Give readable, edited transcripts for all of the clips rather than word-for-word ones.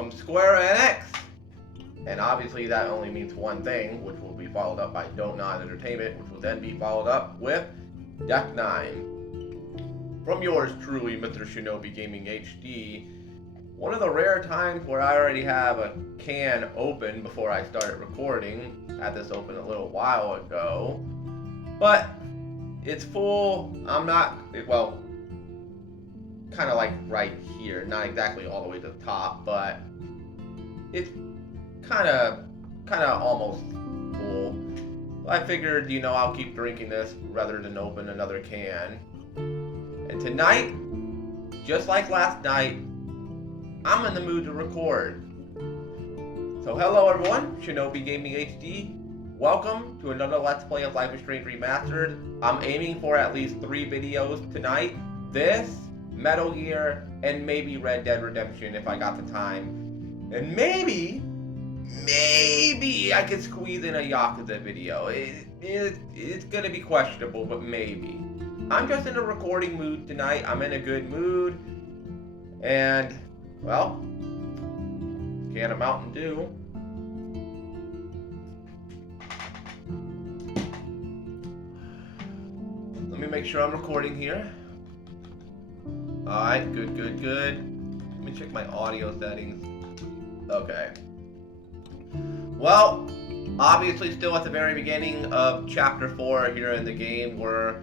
from Square Enix. And obviously that only means one thing, which will be followed up by Don't Nod Entertainment, which will then be followed up with Deck 9. From yours truly, Mr. Shinobi Gaming HD. One of the rare times where I already have a can open before I started recording. Had this open a little while ago. But it's full. I'm not, well, kind of like right here. Not exactly all the way to the top, but it's kind of almost full. I figured, I'll keep drinking this rather than open another can. And tonight, just like last night, I'm in the mood to record. So hello everyone, Shinobi Gaming HD. Welcome to another Let's Play of Life is Strange Remastered. I'm aiming for at least 3 videos tonight. This, Metal Gear, and maybe Red Dead Redemption if I got the time. And maybe I could squeeze in a Yakuza video. It's gonna be questionable, but maybe. I'm just in a recording mood tonight. I'm in a good mood. And, well, can of Mountain Dew. Let me make sure I'm recording here. Alright, good. Let me check my audio settings. Okay. Well, obviously still at the very beginning of Chapter 4 here in the game. We're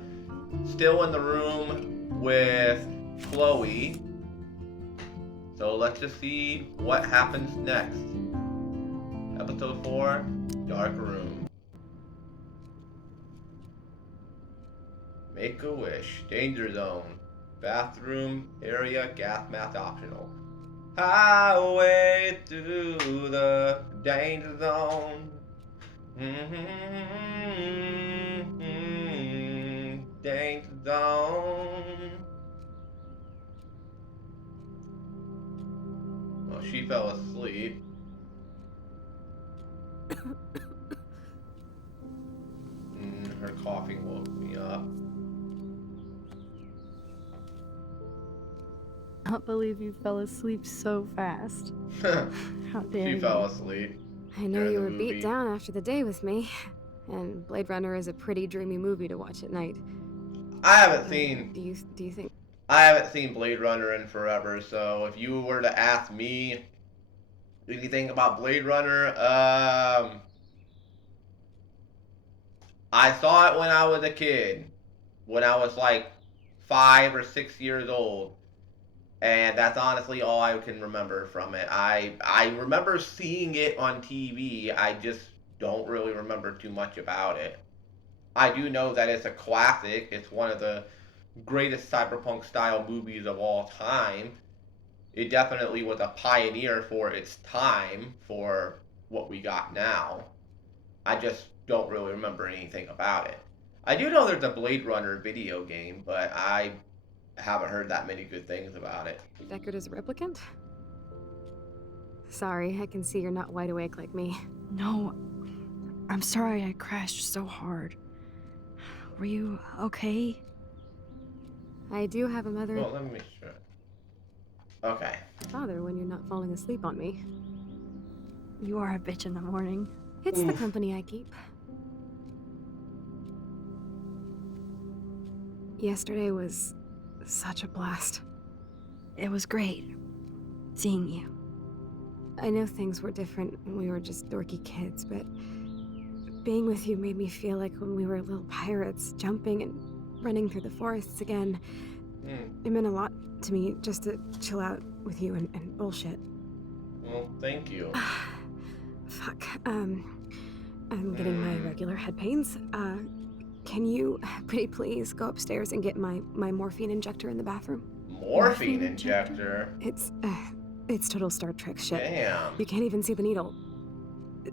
still in the room with Chloe. So let's just see what happens next. Episode 4, Dark Room. Make a wish. Danger zone. Bathroom area, gas mask optional. Highway through the danger zone. Danger zone. Oh, she fell asleep. Her coughing woke me up. I can't believe you fell asleep so fast. How dare you? She fell asleep. I know you were beat down after the day with me, and Blade Runner is a pretty dreamy movie to watch at night. I haven't seen. Do you think? I haven't seen Blade Runner in forever, so if you were to ask me anything about Blade Runner, I saw it when I was a kid, when I was like 5 or 6 years old. And that's honestly all I can remember from it. I remember seeing it on TV. I just don't really remember too much about it. I do know that it's a classic. It's one of the greatest cyberpunk style movies of all time. It definitely was a pioneer for its time for what we got now. I just don't really remember anything about it. I do know there's a Blade Runner video game, but I haven't heard that many good things about it. Deckard is a replicant? Sorry, I can see you're not wide awake like me. No, I'm sorry I crashed so hard. Were you okay? I do have a mother Well, let me make sure. Okay. and father when you're not falling asleep on me. You are a bitch in the morning. It's the company I keep. Yesterday was such a blast. It was great seeing you. I know things were different when we were just dorky kids, but being with you made me feel like when we were little pirates, jumping and running through the forests again. It meant a lot to me just to chill out with you and bullshit. Well, thank you. Fuck. I'm getting my regular head pains. Can you, pretty please, go upstairs and get my morphine injector in the bathroom? Morphine injector? It's total Star Trek shit. Damn. You can't even see the needle.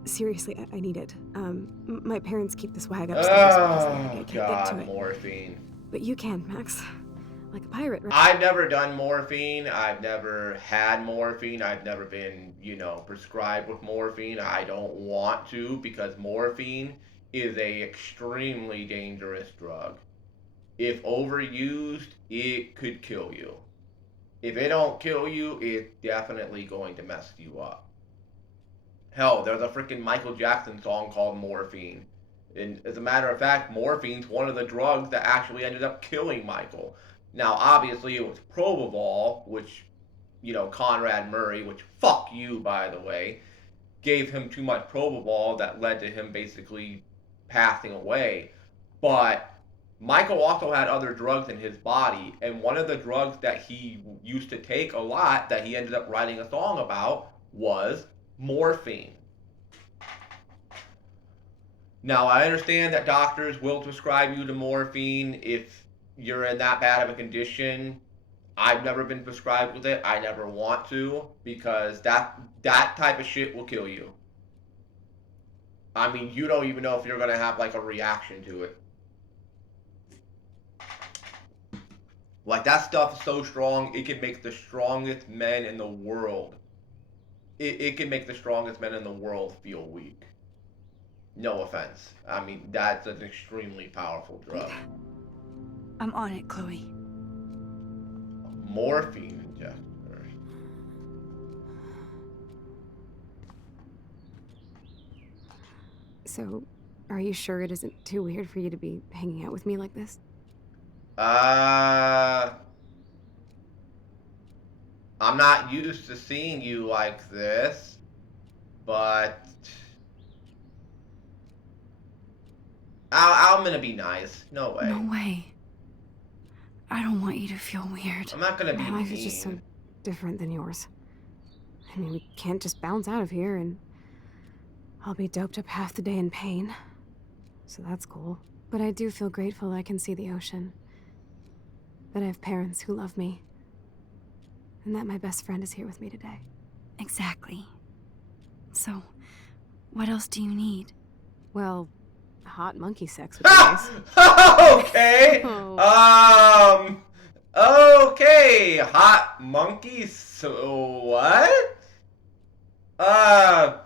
Seriously, I need it. My parents keep the swag upstairs because I can't get to it. Morphine. But you can, Max. Like a pirate, right? I've never done morphine. I've never had morphine. I've never been, prescribed with morphine. I don't want to because morphine is a extremely dangerous drug. If overused, it could kill you. If it don't kill you, it's definitely going to mess you up. Hell, there's a freaking Michael Jackson song called Morphine. And as a matter of fact, morphine's one of the drugs that actually ended up killing Michael. Now, obviously, it was Propofol, which, Conrad Murray, which fuck you, by the way, gave him too much Propofol that led to him basically passing away. But Michael also had other drugs in his body, and one of the drugs that he used to take a lot that he ended up writing a song about was morphine. Now, I understand that doctors will prescribe you to morphine if you're in that bad of a condition. I've never been prescribed with it. I never want to, because that type of shit will kill you. I mean, you don't even know if you're gonna have like a reaction to it. Like, that stuff is so strong, it can make the strongest men in the world. It can make the strongest men in the world feel weak. No offense. I mean, that's an extremely powerful drug. I'm on it, Chloe. Morphine injector. So, are you sure it isn't too weird for you to be hanging out with me like this? I'm not used to seeing you like this, but I'm gonna be nice. No way. No way. I don't want you to feel weird. I'm not gonna be My life is just so mean. different than yours. I mean, we can't just bounce out of here and I'll be doped up half the day in pain. So that's cool. But I do feel grateful I can see the ocean. That I have parents who love me. And that my best friend is here with me today. Exactly. So, what else do you need? Well, hot monkey sex would be nice. Okay. Oh. Okay. Hot monkeys. So what? I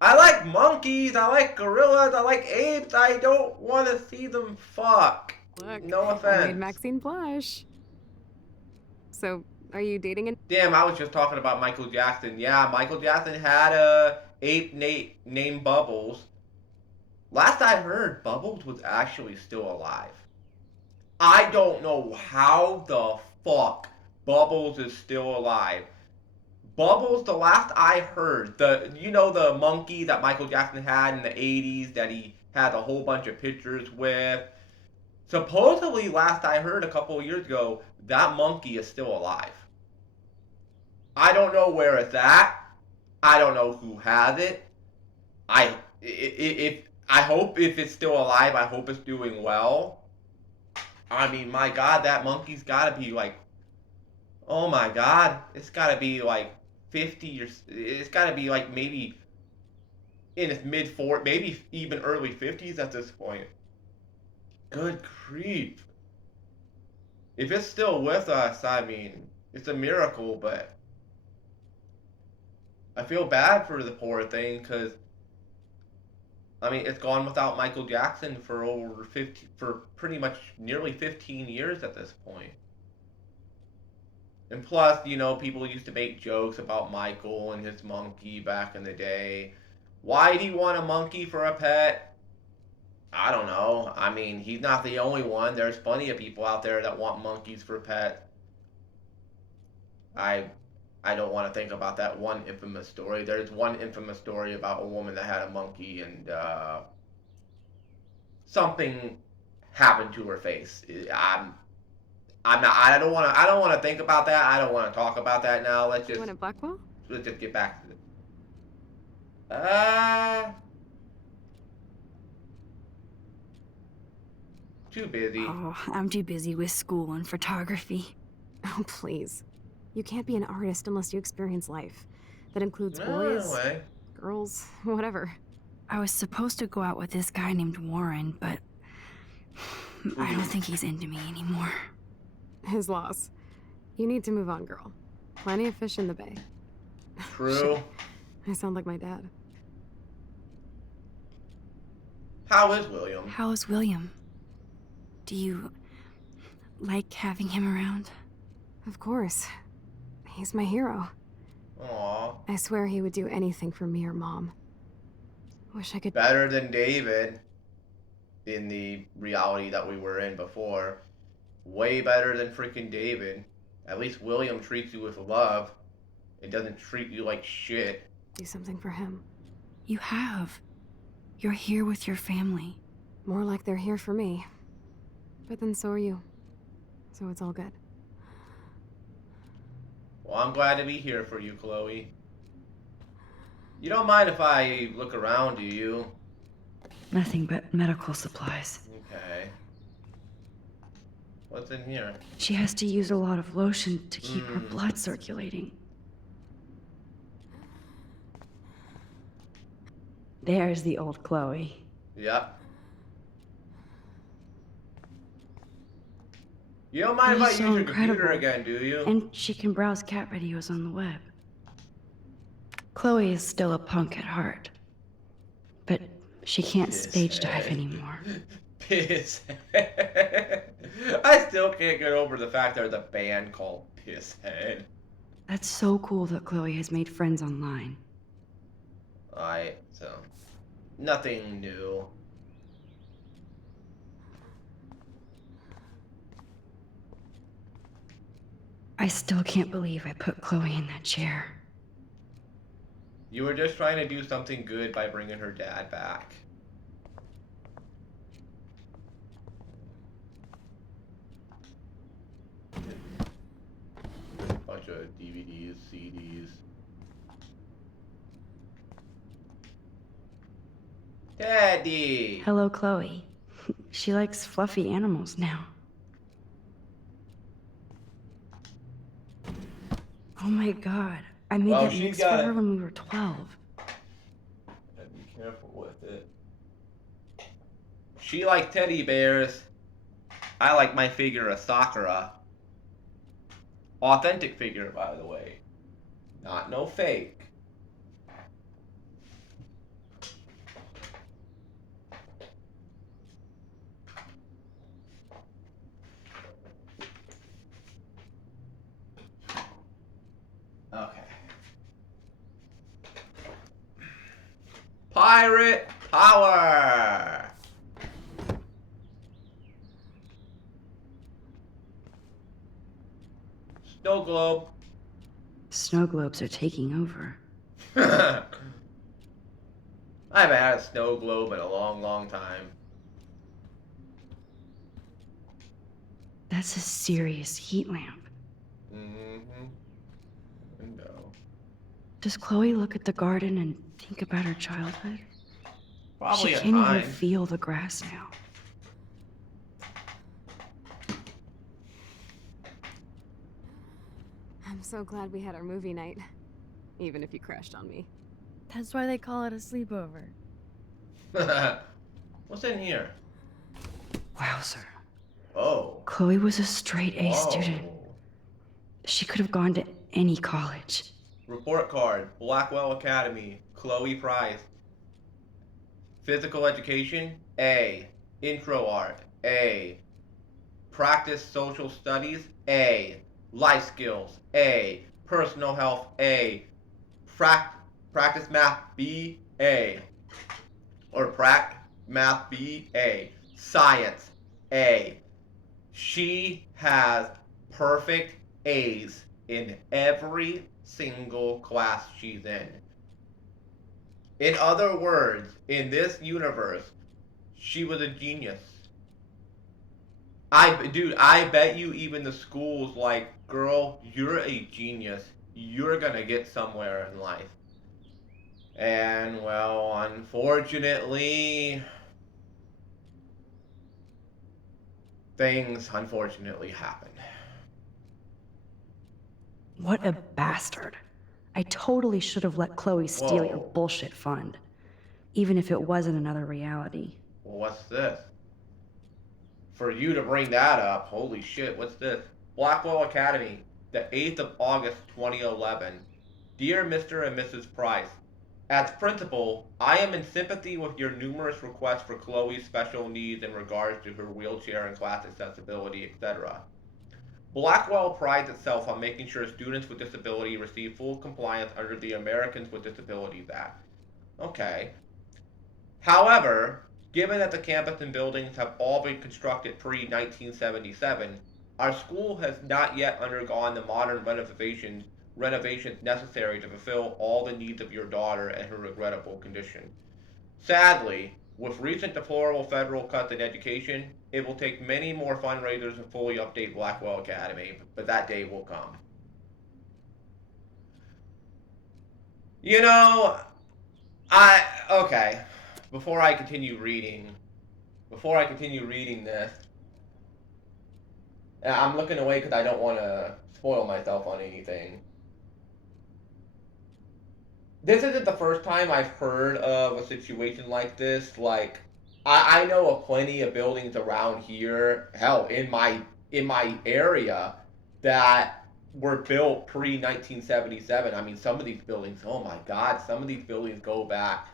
like monkeys. I like gorillas. I like apes. I don't want to see them fuck. Look, No I offense. made Maxine blush. So, are you dating an... Damn, I was just talking about Michael Jackson. Yeah, Michael Jackson had a ape named Bubbles. Last I heard, Bubbles was actually still alive. I don't know how the fuck Bubbles is still alive. Bubbles, the last I heard, the monkey that Michael Jackson had in the 80s that he had a whole bunch of pictures with. Supposedly, last I heard a couple of years ago, that monkey is still alive. I don't know where it's at. I don't know who has it. I hope if it's still alive, I hope it's doing well. I mean, my God, that monkey's gotta be like, oh my God, it's gotta be like 50 or it's gotta be like maybe in its mid-40s, maybe even early 50s at this point. Good grief. If it's still with us, I mean, it's a miracle, but I feel bad for the poor thing because, I mean, it's gone without Michael Jackson for pretty much nearly 15 years at this point. And plus, people used to make jokes about Michael and his monkey back in the day. Why do you want a monkey for a pet? I don't know. I mean, he's not the only one. There's plenty of people out there that want monkeys for pets. I don't want to think about that one infamous story. There's one infamous story about a woman that had a monkey and something happened to her face. I don't want to think about that. I don't want to talk about that now. Let's You want a Blackwell? just get back to it. Too busy. Oh, I'm too busy with school and photography. Oh, please. You can't be an artist unless you experience life. That includes No boys, way. girls, whatever. I was supposed to go out with this guy named Warren, but I don't think he's into me anymore. His loss. You need to move on, girl. Plenty of fish in the bay. True. Shit. I sound like my dad. How is William? How is William? Do you like having him around? Of course. He's my hero. Aw. I swear he would do anything for me or Mom. Wish I could. Better than David in the reality that we were in before. Way better than freaking David. At least William treats you with love. It doesn't treat you like shit. Do something for him. You have. You're here with your family. More like they're here for me. But then so are you. So it's all good. Well, I'm glad to be here for you, Chloe. You don't mind if I look around, do you? Nothing but medical supplies. Okay. What's in here? She has to use a lot of lotion to keep her blood circulating. There's the old Chloe. Yep. You don't mind if I She's use so your computer incredible. again, do you? And she can browse cat videos on the web. Chloe is still a punk at heart. But she can't stage dive anymore. Pisshead. I still can't get over the fact there's a band called Pisshead. That's so cool that Chloe has made friends online. So nothing new. I still can't believe I put Chloe in that chair. You were just trying to do something good by bringing her dad back. Bunch of DVDs, CDs. Daddy! Hello, Chloe. She likes fluffy animals now. Oh my god. I made that mix for her when we were 12. Gotta be careful with it. She likes teddy bears. I like my figure of Sakura. Authentic figure, by the way. Not no fake. Okay. Pirate power! Snow globe. Snow globes are taking over. I haven't had a snow globe in a long, long time. That's a serious heat lamp. Mm-hmm. No. Does Chloe look at the garden and think about her childhood? Probably She a can't time. even feel the grass now. I'm so glad we had our movie night. Even if you crashed on me. That's why they call it a sleepover. What's in here? Wowzer. Oh. Chloe was a straight A Whoa. student. She could have gone to any college. Report card. Blackwell Academy. Chloe Price. Physical education. A. Intro art. A. Practice social studies. A. Life skills. A. Personal health. A. Practice math. B. A. Or math. B. A. Science. A. She has perfect A's in every single class she's in. In other words, in this universe, she was a genius. I bet you even the school's like, girl, you're a genius. You're gonna get somewhere in life. And, well, unfortunately, things unfortunately happen. What a bastard. I totally should have let Chloe steal your Whoa. bullshit fund. Even if it wasn't another reality. Well, what's this? For you to bring that up, holy shit, what's this? Blackwell Academy, the 8th of August 2011. Dear Mr. and Mrs. Price, as principal, I am in sympathy with your numerous requests for Chloe's special needs in regards to her wheelchair and class accessibility, etc. Blackwell prides itself on making sure students with disability receive full compliance under the Americans with Disabilities Act. Okay. However, given that the campus and buildings have all been constructed pre-1977, our school has not yet undergone the modern renovations necessary to fulfill all the needs of your daughter and her regrettable condition. Sadly, with recent deplorable federal cuts in education, it will take many more fundraisers to fully update Blackwell Academy, but that day will come. You know, okay. Before I continue reading, this, I'm looking away because I don't want to spoil myself on anything. This isn't the first time I've heard of a situation like this. Like, I know of plenty of buildings around here, hell, in my area, that were built pre 1977. I mean, some of these buildings, oh my God, some of these buildings go back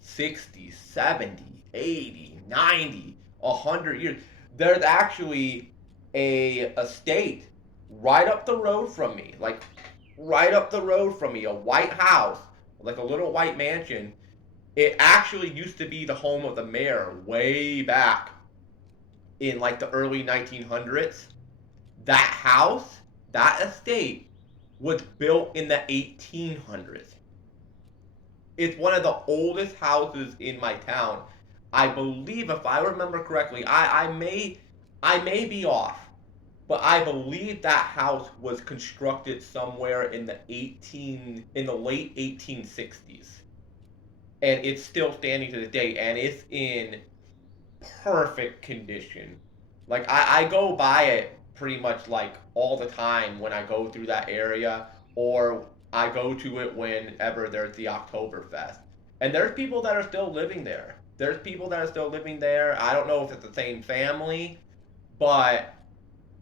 60, 70, 80, 90, 100 years. There's actually a estate right up the road from me, like right up the road from me, a white house, like a little white mansion. It actually used to be the home of the mayor way back in like the early 1900s. That house, that estate, was built in the 1800s. It's one of the oldest houses in my town. I believe, if I remember correctly, I may be off, but I believe that house was constructed somewhere in the late 1860s, and it's still standing to this day, and it's in perfect condition. Like I go by it pretty much like all the time when I go through that area, or I go to it whenever there's the Oktoberfest. And there's people that are still living there. There's people that are still living there. I don't know if it's the same family, but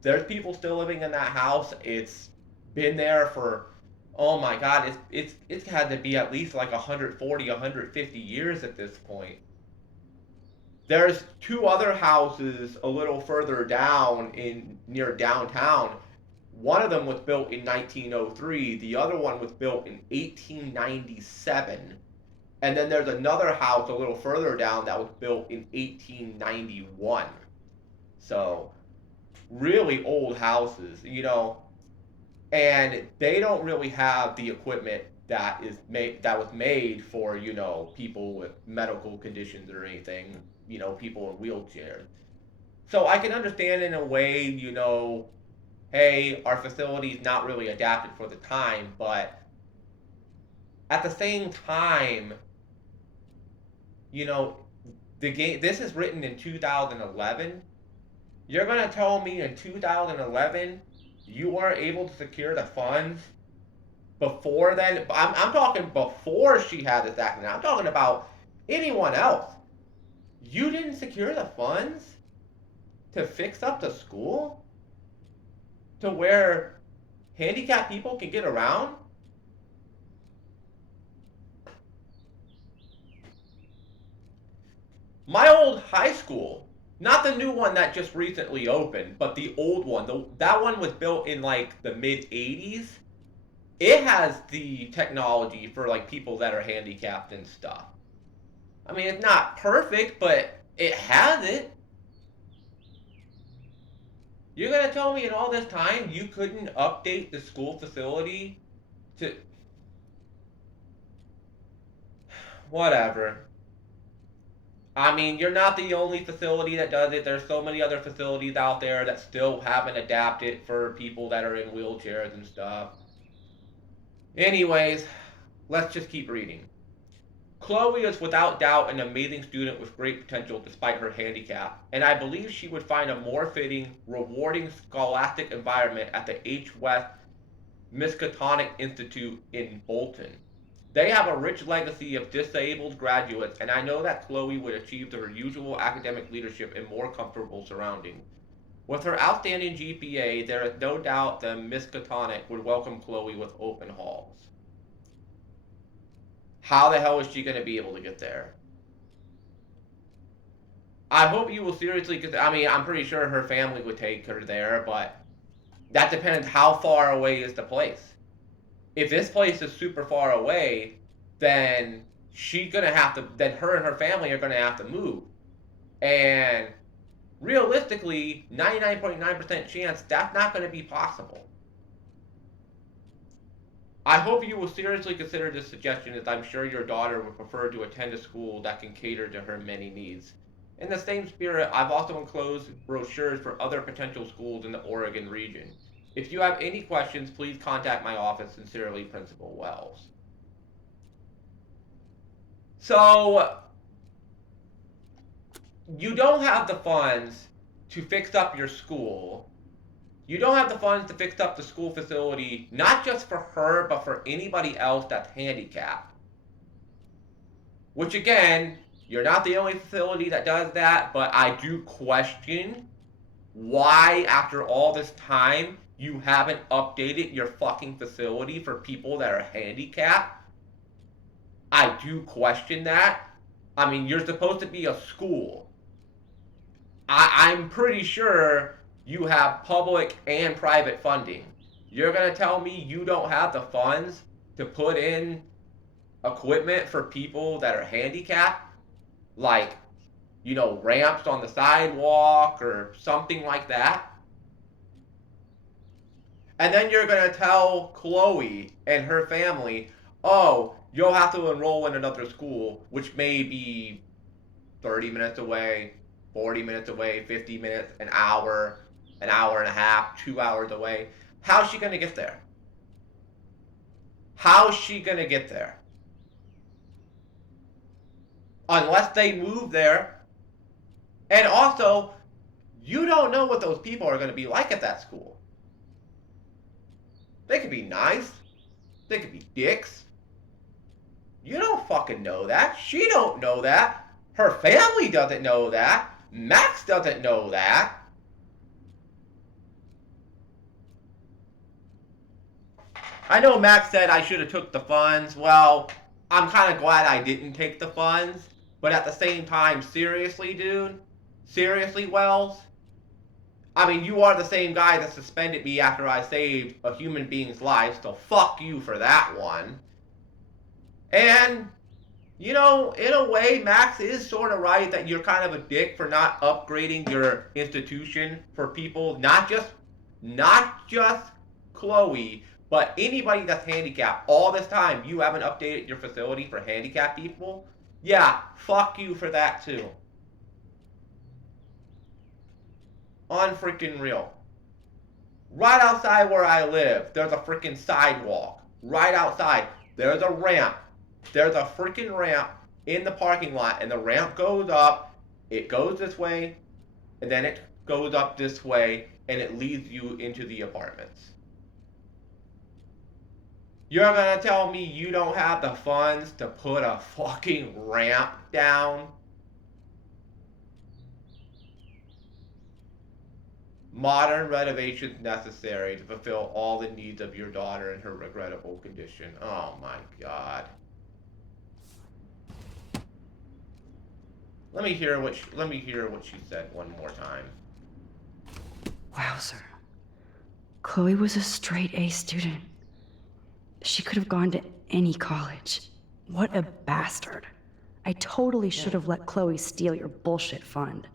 there's people still living in that house. It's been there for, oh my God, it's had to be at least like 140, 150 years at this point. There's two other houses a little further down in near downtown. One of them was built in 1903. The other one was built in 1897. And then there's another house a little further down that was built in 1891. So, really old houses, and they don't really have the equipment that was made for, people with medical conditions or anything, people in wheelchairs. So I can understand in a way, hey, our facility is not really adapted for the time, but at the same time, the game, this is written in 2011. You're gonna tell me in 2011 you weren't able to secure the funds before then? I'm talking before she had this accident. I'm talking about anyone else. You didn't secure the funds to fix up the school to where handicapped people can get around? My old high school, not the new one that just recently opened, but the old one, that one was built in like the mid 80s. It has the technology for like people that are handicapped and stuff. I mean, it's not perfect, but it has it. You're gonna tell me in all this time you couldn't update the school facility to... Whatever. I mean, you're not the only facility that does it. There's so many other facilities out there that still haven't adapted for people that are in wheelchairs and stuff. Anyways, let's just keep reading. Chloe is without doubt an amazing student with great potential despite her handicap, and I believe she would find a more fitting, rewarding scholastic environment at the H. West Miskatonic Institute in Bolton. They have a rich legacy of disabled graduates, and I know that Chloe would achieve her usual academic leadership in more comfortable surroundings. With her outstanding GPA, there is no doubt the Miskatonic would welcome Chloe with open halls. How the hell is she going to be able to get there? I hope you will seriously, because I mean, I'm pretty sure her family would take her there, but That depends how far away is the place. If this place is super far away, then then her and her family are gonna have to move. And realistically, 99.9% chance that's not gonna be possible. I hope you will seriously consider this suggestion, as I'm sure your daughter would prefer to attend a school that can cater to her many needs. In the same spirit, I've also enclosed brochures for other potential schools in the Oregon region. If you have any questions, please contact my office. Sincerely, Principal Wells. So, you don't have the funds to fix up your school. You don't have the funds to fix up the school facility, not just for her, but for anybody else that's handicapped. Which again, you're not the only facility that does that, but I do question why, after all this time, you haven't updated your fucking facility for people that are handicapped. I do question that. I mean, you're supposed to be a school. I'm pretty sure you have public and private funding. You're gonna tell me you don't have the funds to put in equipment for people that are handicapped? Like, ramps on the sidewalk or something like that? And then you're gonna tell Chloe and her family, oh, you'll have to enroll in another school, which may be 30 minutes away, 40 minutes away, 50 minutes, an hour and a half, 2 hours away. How's she gonna get there? How's she gonna get there? Unless they move there. And also, you don't know what those people are gonna be like at that school. They could be nice. They could be dicks. You don't fucking know that. She don't know that. Her family doesn't know that. Max doesn't know that. I know Max said I should have took the funds. Well, I'm kind of glad I didn't take the funds. But at the same time, seriously, dude? Seriously, Wells? I mean, you are the same guy that suspended me after I saved a human being's life, so fuck you for that one. And, in a way, Max is sort of right that you're kind of a dick for not upgrading your institution for people, not just Chloe, but anybody that's handicapped. All this time, you haven't updated your facility for handicapped people? Yeah, fuck you for that too. Unfreaking real. Right outside where I live, there's a freaking sidewalk. Right outside, there's a ramp. There's a freaking ramp in the parking lot, and the ramp goes up, it goes this way, and then it goes up this way, and it leads you into the apartments. You're gonna tell me you don't have the funds to put a fucking ramp down? Modern renovations necessary to fulfill all the needs of your daughter in her regrettable condition. Oh my god. Let me hear what she said one more time. Wowzer. Chloe was a straight A student. She could have gone to any college. What a bastard. I totally should have let Chloe steal your bullshit fund.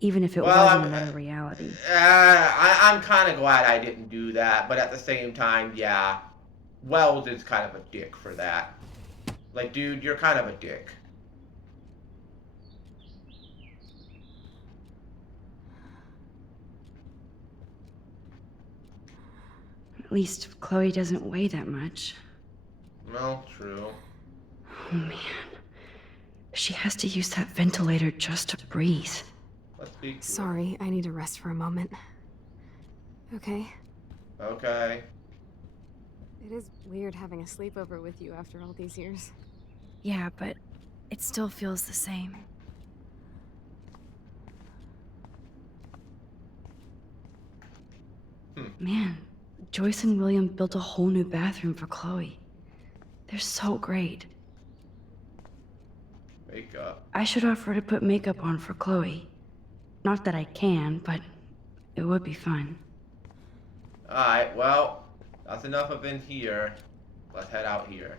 Even if it wasn't another reality. I'm kind of glad I didn't do that, but at the same time, yeah. Wells is kind of a dick for that. Like, dude, you're kind of a dick. At least Chloe doesn't weigh that much. Well, true. Oh man. She has to use that ventilator just to breathe. Let's speak to Sorry, I need to rest for a moment. Okay? her. Okay. It is weird having a sleepover with you after all these years. Yeah, but it still feels the same. Man, Joyce and William built a whole new bathroom for Chloe. They're so great. Makeup. I should offer to put makeup on for Chloe. Not that I can, but it would be fun. Alright, well, that's enough of in here. Let's head out here.